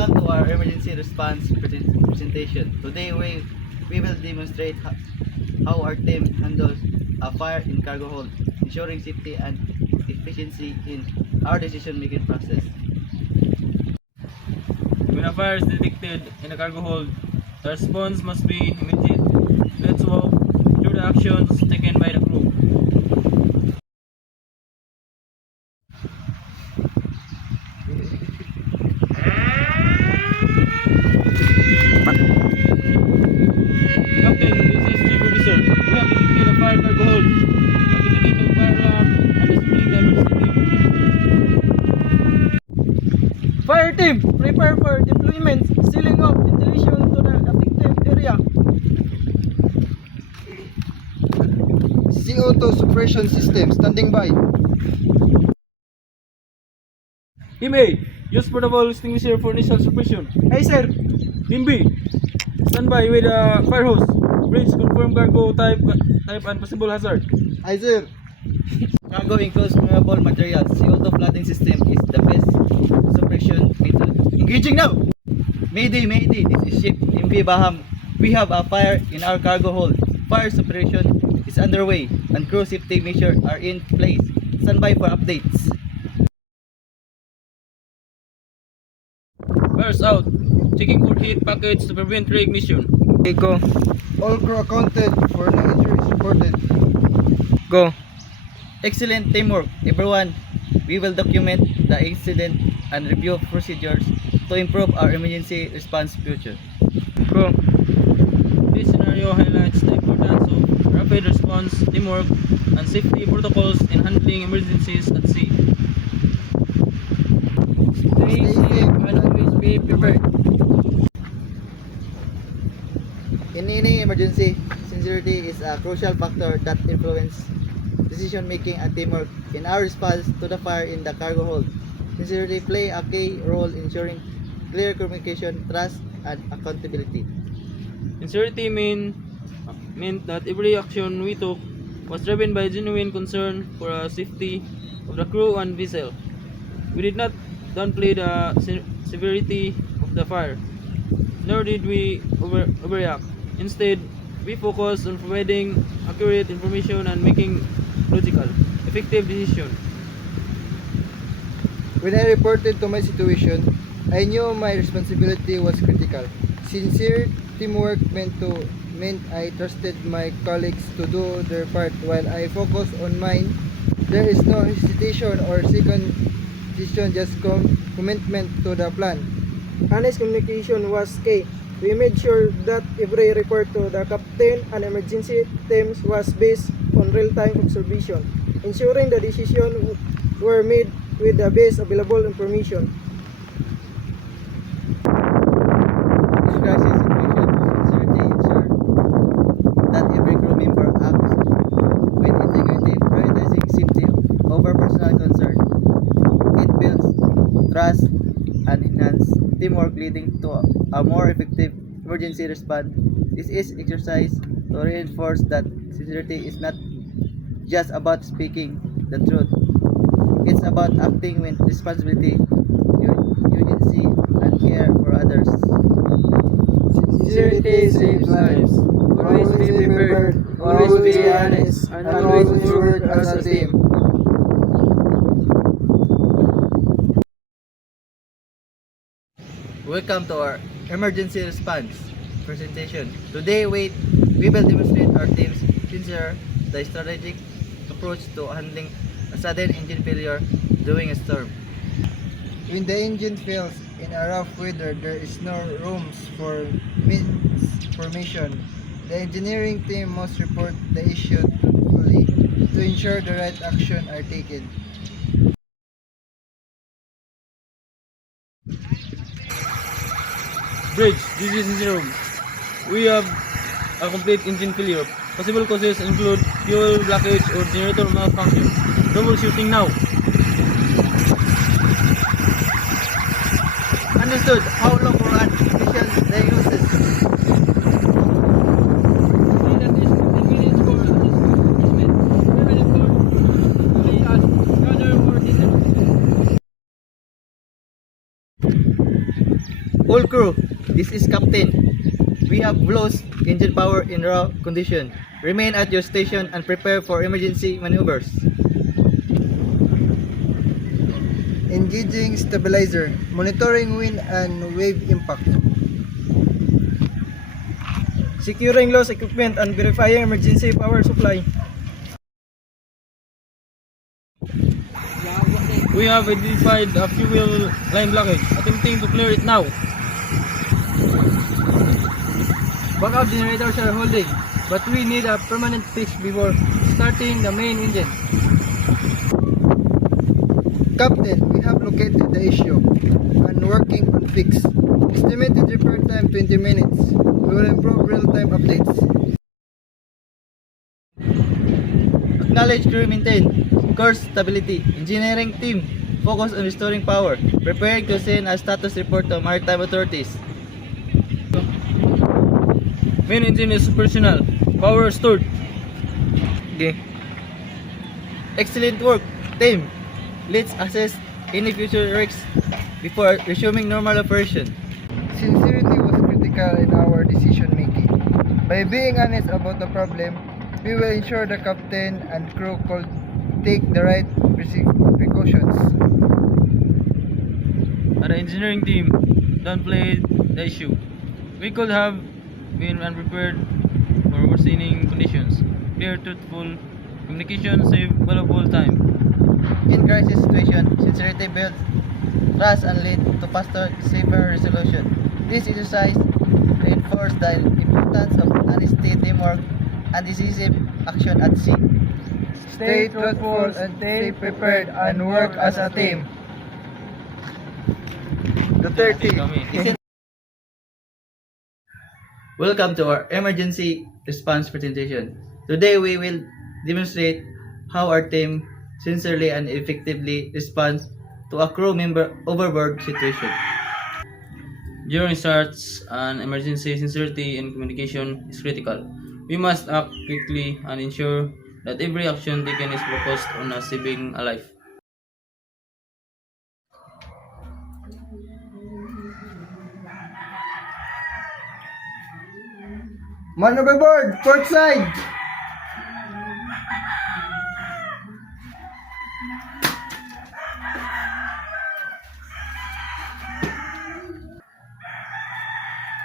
Welcome to our emergency response presentation. Today we will demonstrate how our team handles a fire in cargo hold, ensuring safety and efficiency in our decision-making process. When a fire is detected in a cargo hold, the response must be immediate. Let's walk through the actions taken by the crew. Captain, this is Chief Officer. We have detected a fire cargo hold. Activating the fire alarm and displaying the emergency team. Fire team, prepare for deployment, sealing off ventilation to the affected area. CO2 suppression system standing by. Team A, use portable extinguisher for initial suppression. Aye sir, Team B, stand by with a fire hose. Bridge, confirm cargo type and possible hazard. Aye sir. Cargo includes flammable materials. CO2 flooding system is the best suppression method. Engaging now! Mayday, Mayday, this is ship MV Baham. We have a fire in our cargo hold. Fire suppression is underway and crew safety measures are in place. Stand by for updates. Fire's out. Checking for heat packets to prevent reignition. go, All crew accounted for no injuries reported. go. Excellent teamwork, everyone. We will document the incident and review procedures to improve our emergency response future. Go. This scenario highlights the importance of rapid response, teamwork, and safety protocols in handling emergencies at sea. Stay safe and always be prepared. In any emergency, sincerity is a crucial factor that influences decision making and teamwork. In our response to the fire in the cargo hold, sincerity play a key role in ensuring clear communication, trust, and accountability. Sincerity meant that every action we took was driven by genuine concern for the safety of the crew and vessel. We did not downplay the severity of the fire, nor did we overreact. Instead, we focused on providing accurate information and making logical, effective decisions. When I reported to my situation, I knew my responsibility was critical. Sincere teamwork meant I trusted my colleagues to do their part while I focused on mine. There is no hesitation or second decision, just commitment to the plan. Honest communication was key. We made sure that every report to the captain and emergency teams was based on real-time observation, ensuring the decisions were made with the best available information. This crisis situation, sincerity ensure that every crew member acts with integrity, prioritizing safety over personal concern. It builds trust and enhances teamwork, leading to a more effective emergency response. This is exercise to reinforce that sincerity is not just about speaking the truth. It's about acting with responsibility, urgency, and care for others. Sincerity saves lives. Always be prepared, always be honest, and always work as a team. Welcome to our emergency response presentation. Today we will demonstrate our team's sincere, the strategic approach to handling a sudden engine failure during a storm. When the engine fails in a rough weather, there is no room for misformation. The engineering team must report the issue truthfully to ensure the right action are taken. Bridge, this is zero. We have a complete engine failure. Possible causes include fuel blockage or generator malfunction. Troubleshooting now. Understood. How long for an initial diagnosis? That is 15 minutes for assessment. We will report fully as gather more details. All crew, this is Captain. We have lost engine power in raw condition. Remain at your station and prepare for emergency maneuvers. Engaging stabilizer, monitoring wind and wave impact. Securing lost equipment and verifying emergency power supply. We have identified a fuel line blockage, attempting to clear it now. Backup generators are holding, but we need a permanent fix before starting the main engine. Captain, we have located the issue and working on fix. Estimated repair time 20 minutes. We will improve real-time updates. Acknowledge crew maintain course stability. Engineering team focus on restoring power. Preparing to send a status report to maritime authorities. Main engine is operational. Power restored. Okay. Excellent work, team. Let's assess any future risks before resuming normal operation. Sincerity was critical in our decision making. By being honest about the problem, we will ensure the captain and crew could take the right precautions. And the engineering team downplayed the issue. We could have been unprepared for worsening conditions. Clear, truthful communication save valuable time. In crisis situation, sincerity builds trust and lead to faster, safer resolution. This exercise reinforces the importance of honesty, teamwork, and decisive action at sea. Stay truthful and stay prepared and work as a team. Duterte. Welcome to our emergency response presentation. Today we will demonstrate how our team sincerely and effectively responds to a crew member overboard situation. During starts an emergency, sincerity and communication is critical. We must act quickly and ensure that every action taken is focused on saving a life. Man overboard, port side.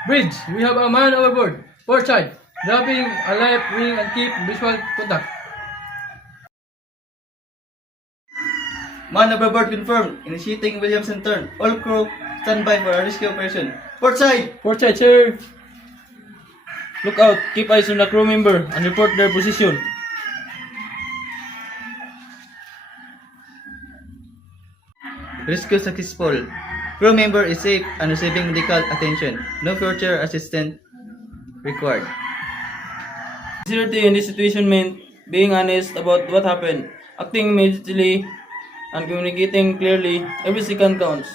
Bridge, we have a man overboard. Port side, dropping a life ring and keep visual contact. Man overboard confirmed. Initiating Williamson turn. All crew stand by for a rescue operation. Port side! Port side, sir. Look out, keep eyes on the crew member and report their position. Rescue successful. Crew member is safe and receiving medical attention. No further assistance required. Sincerity in this situation meant being honest about what happened, acting immediately, and communicating clearly. Every second counts.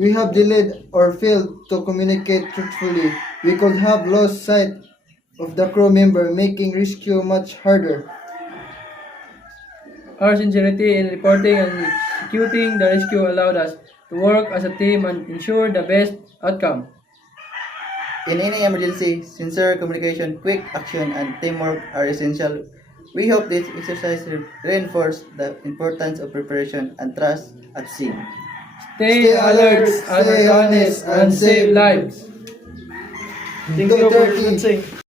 We have delayed or failed to communicate truthfully. We could have lost sight of the crew member, making rescue much harder. Our sincerity in reporting and executing the rescue allowed us to work as a team and ensure the best outcome. In any emergency, sincere communication, quick action, and teamwork are essential. We hope this exercise reinforces the importance of preparation and trust at sea. Stay alert, stay honest, and save lives. Thank you for Duterte. listening.